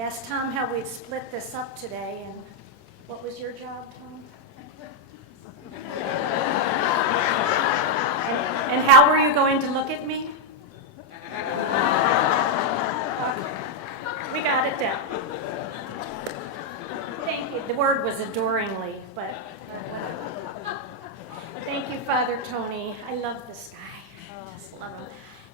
asked Tom how we'd split this up today, and what was your job, Tom? And how were you going to look at me? We got it down. Thank you. The word was adoringly, but thank you, Father Tony. I love this guy. I just love him.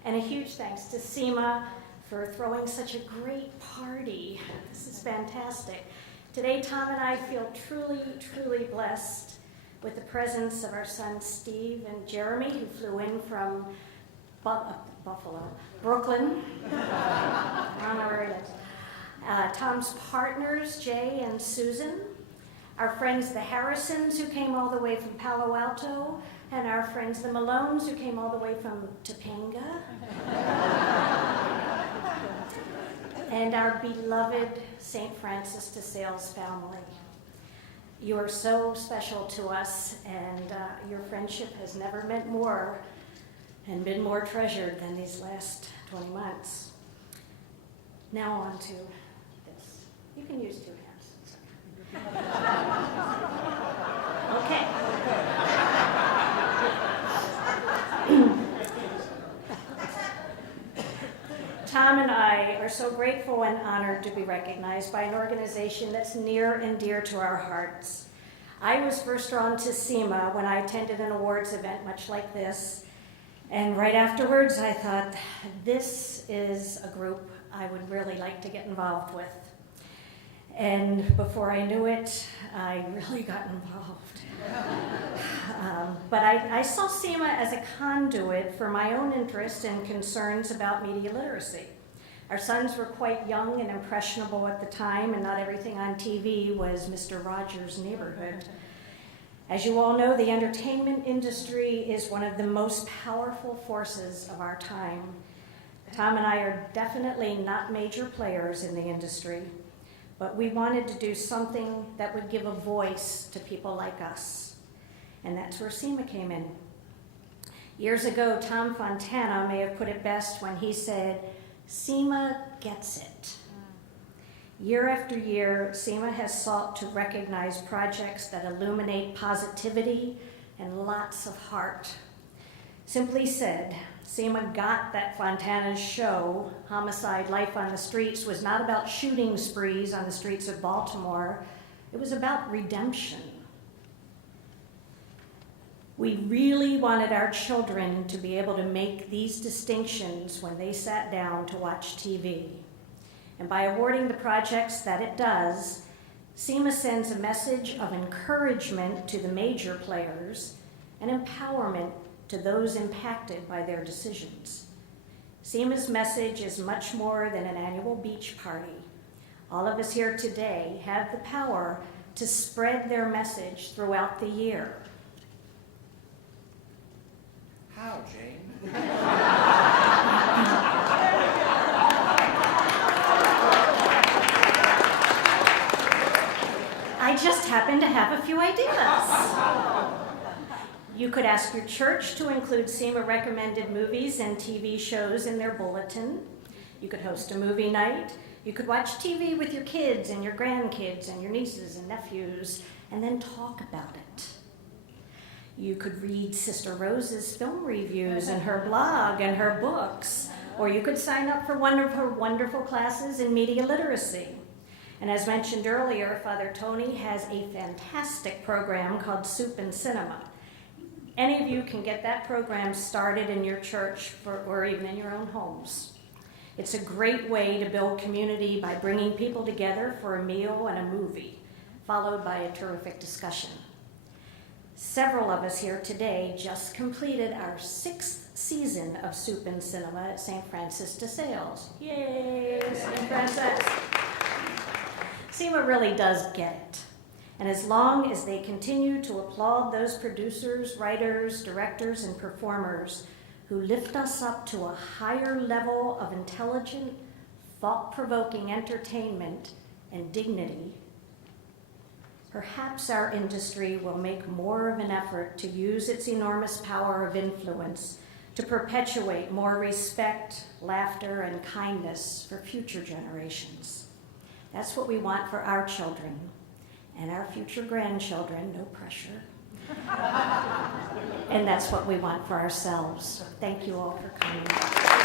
And a huge thanks to CIMA for throwing such a great party. This is fantastic. Today, Tom and I feel truly, truly blessed with the presence of our sons Steve and Jeremy, who flew in from Brooklyn. Honorary. Tom's partners, Jay and Susan. Our friends, the Harrisons, who came all the way from Palo Alto, and our friends, the Malones, who came all the way from Topanga. And our beloved St. Francis de Sales family. You are so special to us, and your friendship has never meant more and been more treasured than these last 20 months. Now on to this. You can use 2 hands. Okay. Tom and I are so grateful and honored to be recognized by an organization that's near and dear to our hearts. I was first drawn to CIMA when I attended an awards event much like this, and right afterwards I thought, this is a group I would really like to get involved with. And before I knew it, I really got involved. But I saw CIMA as a conduit for my own interests and concerns about media literacy. Our sons were quite young and impressionable at the time, and not everything on TV was Mr. Rogers' Neighborhood. As you all know, the entertainment industry is one of the most powerful forces of our time. Tom and I are definitely not major players in the industry, but we wanted to do something that would give a voice to people like us. And that's where CIMA came in. Years ago, Tom Fontana may have put it best when he said, CIMA gets it. Year after year, CIMA has sought to recognize projects that illuminate positivity and lots of heart. Simply said, CIMA got that Fontana's show, Homicide: Life on the Streets, was not about shooting sprees on the streets of Baltimore. It was about redemption. We really wanted our children to be able to make these distinctions when they sat down to watch TV. And by awarding the projects that it does, CIMA sends a message of encouragement to the major players and empowerment to those impacted by their decisions. CIMA's message is much more than an annual beach party. All of us here today have the power to spread their message throughout the year. How, Jane? I just happen to have a few ideas. You could ask your church to include CIMA recommended movies and TV shows in their bulletin. You could host a movie night. You could watch TV with your kids and your grandkids and your nieces and nephews, and then talk about it. You could read Sister Rose's film reviews and her blog and her books, or you could sign up for one of her wonderful classes in media literacy. And as mentioned earlier, Father Tony has a fantastic program called Soup and Cinema. Any of you can get that program started in your church or even in your own homes. It's a great way to build community by bringing people together for a meal and a movie, followed by a terrific discussion. Several of us here today just completed our 6th season of Soup and Cinema at St. Francis de Sales. Yay, St. Francis! CIMA really does get it. And as long as they continue to applaud those producers, writers, directors, and performers who lift us up to a higher level of intelligent, thought-provoking entertainment and dignity, perhaps our industry will make more of an effort to use its enormous power of influence to perpetuate more respect, laughter, and kindness for future generations. That's what we want for our children and our future grandchildren, no pressure. And that's what we want for ourselves. Thank you all for coming.